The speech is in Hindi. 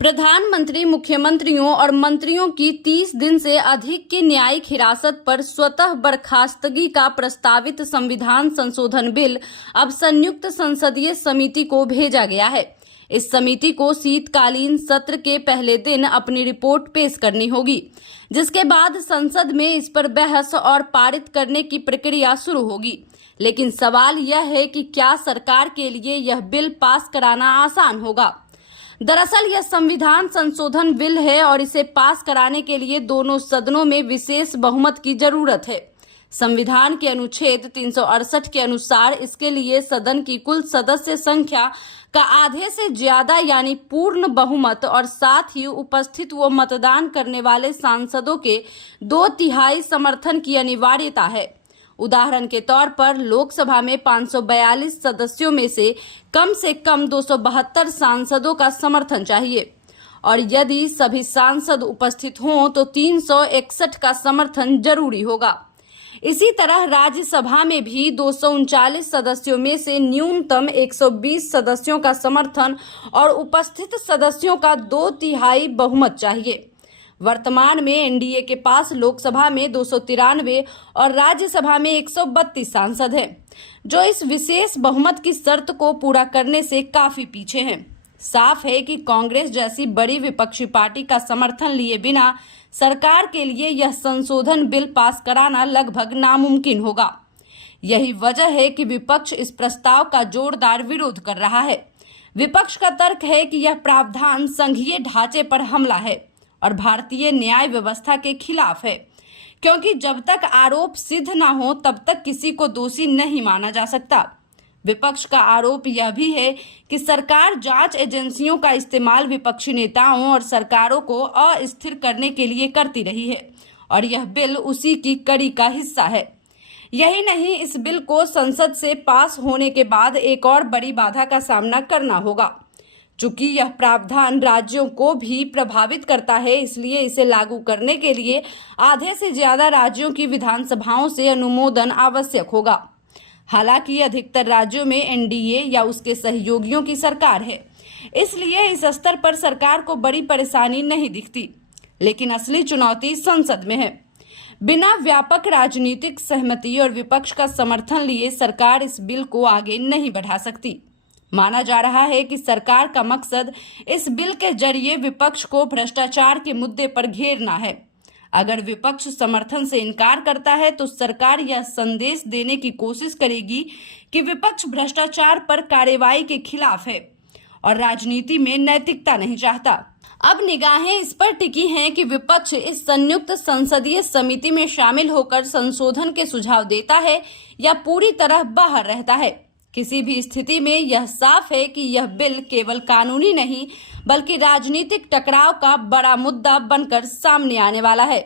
प्रधानमंत्री मुख्यमंत्रियों और मंत्रियों की 30 दिन से अधिक की न्यायिक हिरासत पर स्वतः बर्खास्तगी का प्रस्तावित संविधान संशोधन बिल अब संयुक्त संसदीय समिति को भेजा गया है। इस समिति को शीतकालीन सत्र के पहले दिन अपनी रिपोर्ट पेश करनी होगी, जिसके बाद संसद में इस पर बहस और पारित करने की प्रक्रिया शुरू होगी। लेकिन सवाल यह है कि क्या सरकार के लिए यह बिल पास कराना आसान होगा। दरअसल यह संविधान संशोधन बिल है और इसे पास कराने के लिए दोनों सदनों में विशेष बहुमत की जरूरत है। संविधान के अनुच्छेद 368 के अनुसार इसके लिए सदन की कुल सदस्य संख्या का आधे से ज्यादा यानी पूर्ण बहुमत और साथ ही उपस्थित व मतदान करने वाले सांसदों के 2/3 समर्थन की अनिवार्यता है। उदाहरण के तौर पर लोकसभा में 542 सदस्यों में से कम 272 सांसदों का समर्थन चाहिए और यदि सभी सांसद उपस्थित हों तो 361 का समर्थन जरूरी होगा। इसी तरह राज्यसभा में भी 239 सदस्यों में से न्यूनतम 120 सदस्यों का समर्थन और उपस्थित सदस्यों का 2/3 बहुमत चाहिए। वर्तमान में एनडीए के पास लोकसभा में 293 और राज्यसभा में 132 सांसद हैं, जो इस विशेष बहुमत की शर्त को पूरा करने से काफी पीछे हैं। साफ है कि कांग्रेस जैसी बड़ी विपक्षी पार्टी का समर्थन लिए बिना सरकार के लिए यह संशोधन बिल पास कराना लगभग नामुमकिन होगा। यही वजह है कि विपक्ष इस प्रस्ताव का जोरदार विरोध कर रहा है। विपक्ष का तर्क है कि यह प्रावधान संघीय ढांचे पर हमला है और भारतीय न्याय व्यवस्था के खिलाफ है, क्योंकि जब तक आरोप सिद्ध न हो तब तक किसी को दोषी नहीं माना जा सकता। विपक्ष का आरोप यह भी है कि सरकार जांच एजेंसियों का इस्तेमाल विपक्षी नेताओं और सरकारों को अस्थिर करने के लिए करती रही है और यह बिल उसी की कड़ी का हिस्सा है। यही नहीं, इस बिल को संसद से पास होने के बाद एक और बड़ी बाधा का सामना करना होगा। चूंकि यह प्रावधान राज्यों को भी प्रभावित करता है, इसलिए इसे लागू करने के लिए आधे से ज्यादा राज्यों की विधानसभाओं से अनुमोदन आवश्यक होगा। हालांकि अधिकतर राज्यों में एनडीए या उसके सहयोगियों की सरकार है, इसलिए इस स्तर पर सरकार को बड़ी परेशानी नहीं दिखती। लेकिन असली चुनौती संसद में है। बिना व्यापक राजनीतिक सहमति और विपक्ष का समर्थन लिए सरकार इस बिल को आगे नहीं बढ़ा सकती। माना जा रहा है कि सरकार का मकसद इस बिल के जरिए विपक्ष को भ्रष्टाचार के मुद्दे पर घेरना है। अगर विपक्ष समर्थन से इनकार करता है तो सरकार यह संदेश देने की कोशिश करेगी कि विपक्ष भ्रष्टाचार पर कार्रवाई के खिलाफ है और राजनीति में नैतिकता नहीं चाहता। अब निगाहें इस पर टिकी हैं कि विपक्ष इस संयुक्त संसदीय समिति में शामिल होकर संशोधन के सुझाव देता है या पूरी तरह बाहर रहता है। किसी भी स्थिति में यह साफ है कि यह बिल केवल कानूनी नहीं बल्कि राजनीतिक टकराव का बड़ा मुद्दा बनकर सामने आने वाला है।